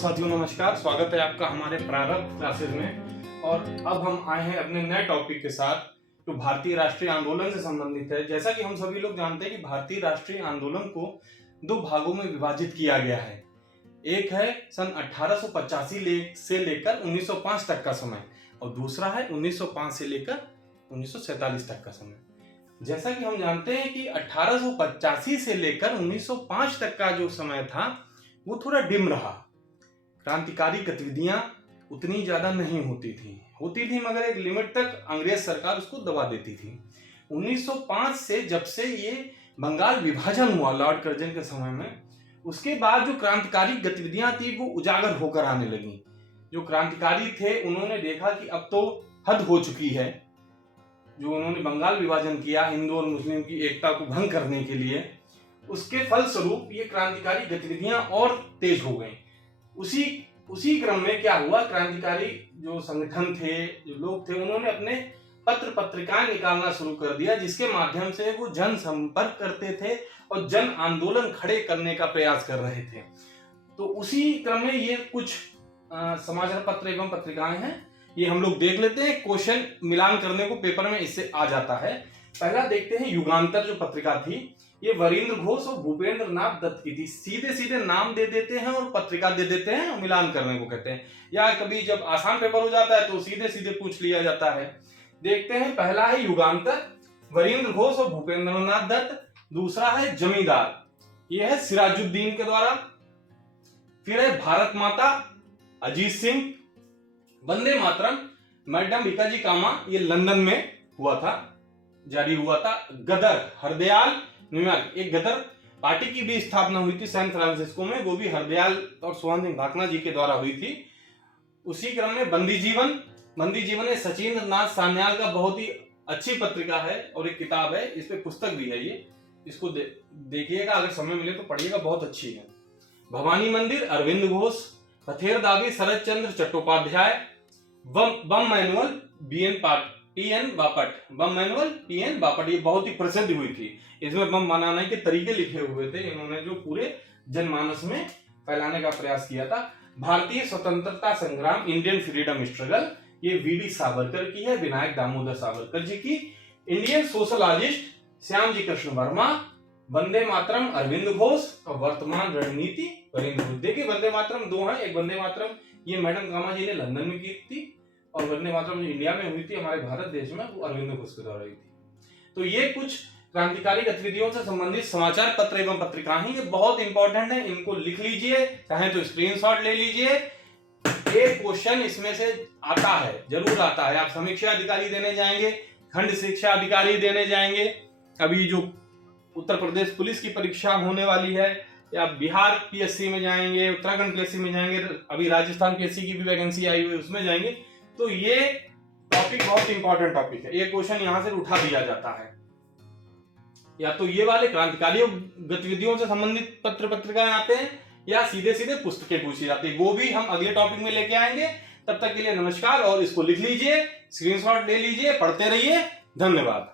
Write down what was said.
साथियों नमस्कार, स्वागत है आपका हमारे प्रारंभ क्लासेस में। और अब हम आए हैं अपने नए टॉपिक के साथ जो भारतीय राष्ट्रीय आंदोलन से संबंधित है। जैसा कि हम सभी लोग जानते हैं कि भारतीय राष्ट्रीय आंदोलन को दो भागों में विभाजित किया गया है। एक है सन 1885 से लेकर 1905 तक का समय और दूसरा है 1905 से लेकर 1947 तक का समय। जैसा कि हम जानते हैं कि 1885 से लेकर 1905 तक का जो समय था वो थोड़ा डिम रहा। क्रांतिकारी गतिविधियां उतनी ज्यादा नहीं होती थी मगर एक लिमिट तक अंग्रेज सरकार उसको दबा देती थी। 1905 से जब से ये बंगाल विभाजन हुआ लॉर्ड कर्जन के समय में, उसके बाद जो क्रांतिकारी गतिविधियां थी वो उजागर होकर आने लगी। जो क्रांतिकारी थे उन्होंने देखा कि अब तो हद हो चुकी है। जो उन्होंने बंगाल विभाजन किया हिंदू और मुस्लिम की एकता को भंग करने के लिए, उसके फलस्वरूप ये क्रांतिकारी गतिविधियां और तेज हो गई। उसी क्रम में क्या हुआ, क्रांतिकारी जो संगठन थे, जो लोग थे, उन्होंने अपने पत्र पत्रिकाएं निकालना शुरू कर दिया जिसके माध्यम से वो जन संपर्क करते थे और जन आंदोलन खड़े करने का प्रयास कर रहे थे। तो उसी क्रम में ये कुछ समाचार पत्र एवं पत्रिकाएं हैं, ये हम लोग देख लेते हैं। क्वेश्चन मिलान करने को पेपर में इससे आ जाता है। पहला देखते हैं, युगांतर जो पत्रिका थी ये वरिंद्र घोष और भूपेंद्र नाथ दत्त की थी। सीधे सीधे नाम दे देते हैं और पत्रिका दे देते हैं और मिलान करने को कहते हैं, या कभी जब आसान पेपर हो जाता है तो सीधे सीधे पूछ लिया जाता है। देखते हैं, पहला है युगांतर, वरिंद्र घोष और भूपेंद्र नाथ दत्त। दूसरा है जमींदार, यह है सिराजुद्दीन के द्वारा। फिर है भारत माता, अजीत सिंह। वंदे मातरम, मैडम भिकाजी कामा, ये लंदन में हुआ था, जारी हुआ था। गदर, हरदयाल, न्यूयॉर्क, एक गदर पार्टी की भी स्थापना हुई थी सैन फ्रांसिस्को में, वो भी हरदयाल और सोहन सिंह भाकना जी के द्वारा हुई थी। उसी क्रम में बंदी जीवन है सचिंद्र नाथ सान्याल का बहुत ही अच्छी पत्रिका है और एक किताब है, इस पे पुस्तक भी है। ये इसको देखिएगा, अगर समय मिले तो पढ़िएगा, बहुत अच्छी है। भवानी मंदिर, अरविंद घोष। पथेर दावी, शरद चंद्र चट्टोपाध्याय। बम मैनुअल, पीएन बापट, ये बहुत ही प्रसिद्ध हुई थी। इसमें बम बनाने के तरीके लिखे हुए थे इन्होंने, जो पूरे जनमानस में फैलाने का प्रयास किया था। भारतीय स्वतंत्रता संग्राम, इंडियन फ्रीडम स्ट्रगल, ये वीडी सावरकर की है, विनायक दामोदर सावरकर जी की। Indian sociologist, Shyam ji Krishna Verma. वंदे मातरम, अरविंद घोष। और वर्तमान रणनीति, वरिंद्र घोष। देखिए वंदे मातरम दो हैं, एक वंदे मातरम ये मैडम कामा जी ने लंदन में की थी और वंदे मातरम जो इंडिया में हुई थी हमारे भारत देश में, वो अरविंद घोष के द्वारा हुई थी। तो ये कुछ क्रांतिकारी गतिविधियों से संबंधित समाचार पत्र एवं पत्रिकाएं हैं, ये बहुत इंपॉर्टेंट है, इनको लिख लीजिए, चाहे तो स्क्रीनशॉट ले लीजिए। एक क्वेश्चन इसमें से आता है, जरूर आता है। आप समीक्षा अधिकारी देने जाएंगे, खंड शिक्षा अधिकारी देने जाएंगे, अभी जो उत्तर प्रदेश पुलिस की परीक्षा होने वाली है, या बिहार पीएससी में जाएंगे, उत्तराखंड पीएससी में जाएंगे, अभी राजस्थान पीएससी की भी वैकेंसी आई हुई है उसमें जाएंगे। तो ये टॉपिक बहुत इंपॉर्टेंट टॉपिक है, ये क्वेश्चन यहां से उठा दिया जाता है। या तो ये वाले क्रांतिकारी गतिविधियों से संबंधित पत्र पत्रिकाएं आते हैं, या सीधे सीधे पुस्तकें पूछी जाती है, वो भी हम अगले टॉपिक में लेके आएंगे। तब तक के लिए नमस्कार, और इसको लिख लीजिए, स्क्रीनशॉट ले लीजिए, पढ़ते रहिए। धन्यवाद।